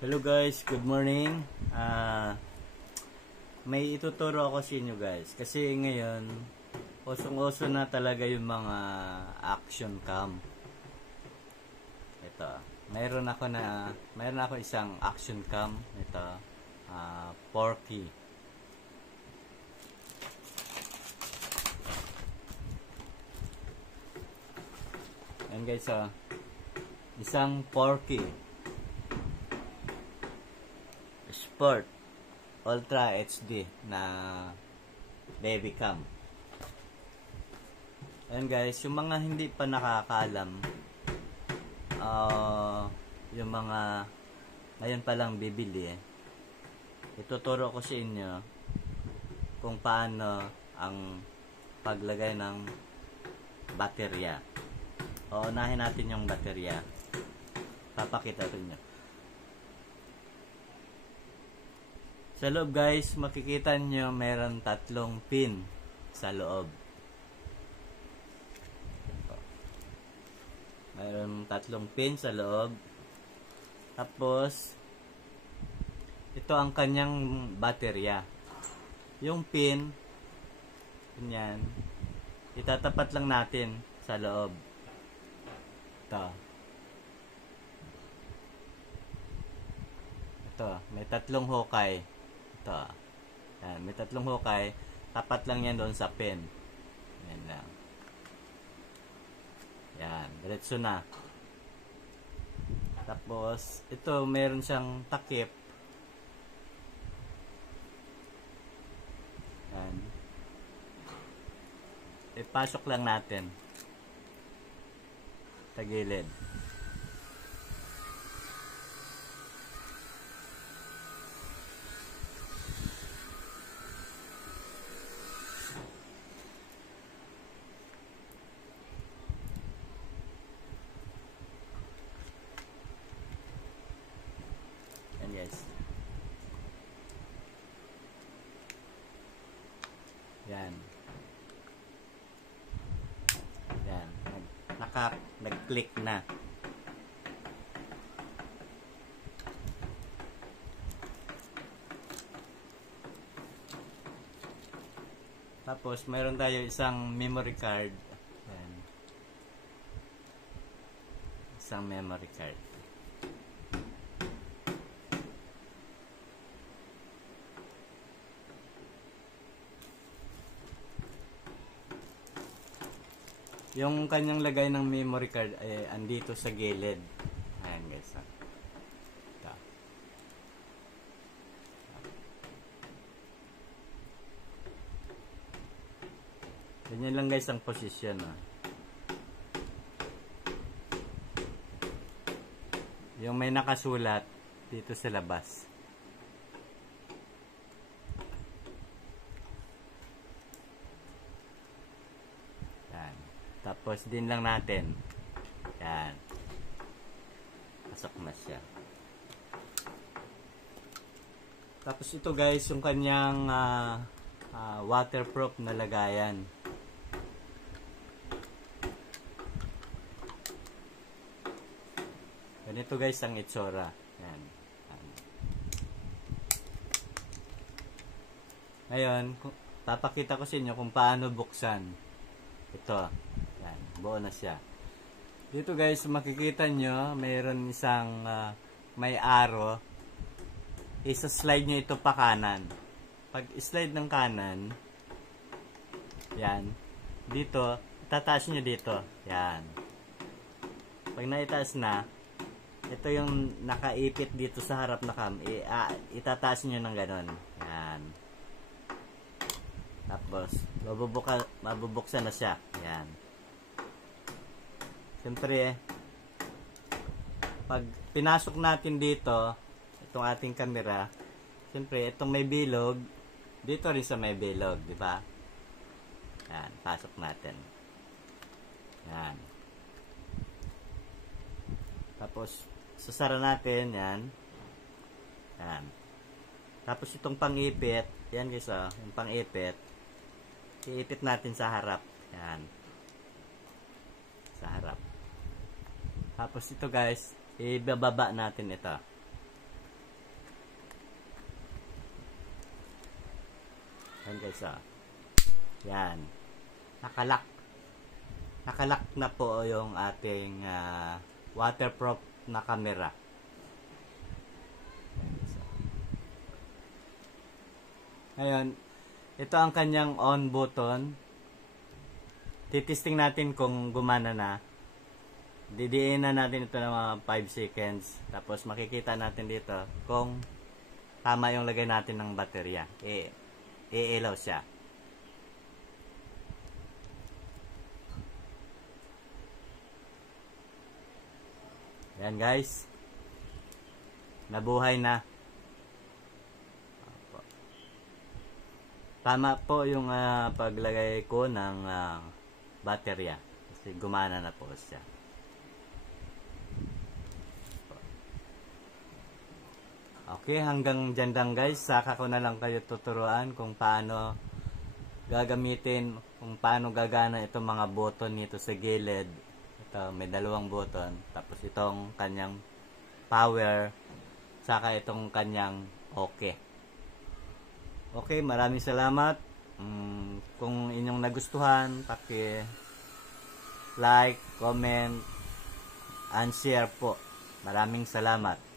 Hello guys, good morning. May ituturo ako sa inyo guys. Kasi ngayon, usong-uso na talaga yung mga action cam. Ito, mayroon ako isang action cam. Ito, 4K. Ayan guys, isang 4K. Sport Ultra HD na baby cam. Ayan guys, yung mga hindi pa nakakaalam, yung mga ngayon pa lang bibili, ituturo ko sa inyo kung paano ang paglagay ng baterya. Uunahin natin yung baterya. Papakita rin nyo. Sa loob guys, makikita nyo meron 3 pin sa loob. Meron 3 pin sa loob. Tapos, ito ang kanyang baterya. Yung pin, ganyan, itatapat lang natin sa loob. Ito, may 3 hukay. Ito. Yan, may 3 hukay. Tapat lang yan doon sa pin. Yan lang. Yan, diretso na. Tapos, ito, meron siyang takip. Yan. Ipasok lang natin. Sa gilid. Guys. Yan. Yan. Nag-click na. Tapos, mayroon tayo isang memory card. Yan. Isang memory card. Yung kanyang lagay ng memory card ay andito sa gilid. Ayan guys. Ito. Ganyan lang guys ang posisyon. Yung may nakasulat dito sa labas. Tapos din lang natin. Yan. Pasok na siya. Tapos ito guys, yung kanyang waterproof na lagayan. Ganito guys ang itsura. Yan. Ngayon, papakita ko sa inyo kung paano buksan. Ito. Yan, buo na siya. Dito guys, makikita nyo, mayroon isang may arrow. Isa-slide nyo ito pa kanan. Pag slide ng kanan, yan, dito, itataas nyo dito. Yan. Pag naitaas na, ito yung nakaipit dito sa harap na cam. Itataas nyo ng ganon. Yan. Tapos, mabubuksan na siya. Yan. Siyempre, pag pinasok natin dito, itong ating camera, siyempre, itong may bilog, dito rin sa may bilog, di ba? Yan, pasok natin. Yan. Tapos, sasara natin, yan. Yan. Tapos, itong pang-ipit, yan guys, yung pang-ipit, iipit natin sa harap. Yan. Sa harap. Tapos ito guys, ibababa natin ito. Yan guys, oh. Yan. Nakalak. Nakalak na po yung ating waterproof na camera. Ngayon, ito ang kanyang on button. Titisting natin kung gumana na. Didiin na natin ito ng mga 5 seconds. Tapos makikita natin dito kung tama yung lagay natin ng baterya. Iilaw siya. Yan guys. Nabuhay na. Tama po yung paglagay ko ng baterya. Kasi gumana na po siya. Okay, hanggang dyan lang guys. Saka ko na lang kayo tuturuan kung paano gagamitin, kung paano gagana itong mga button nito sa gilid. Ito, may dalawang button. Tapos itong kanyang power. Saka itong kanyang okay. Okay, maraming salamat. Kung inyong nagustuhan, like, comment, and share po. Maraming salamat.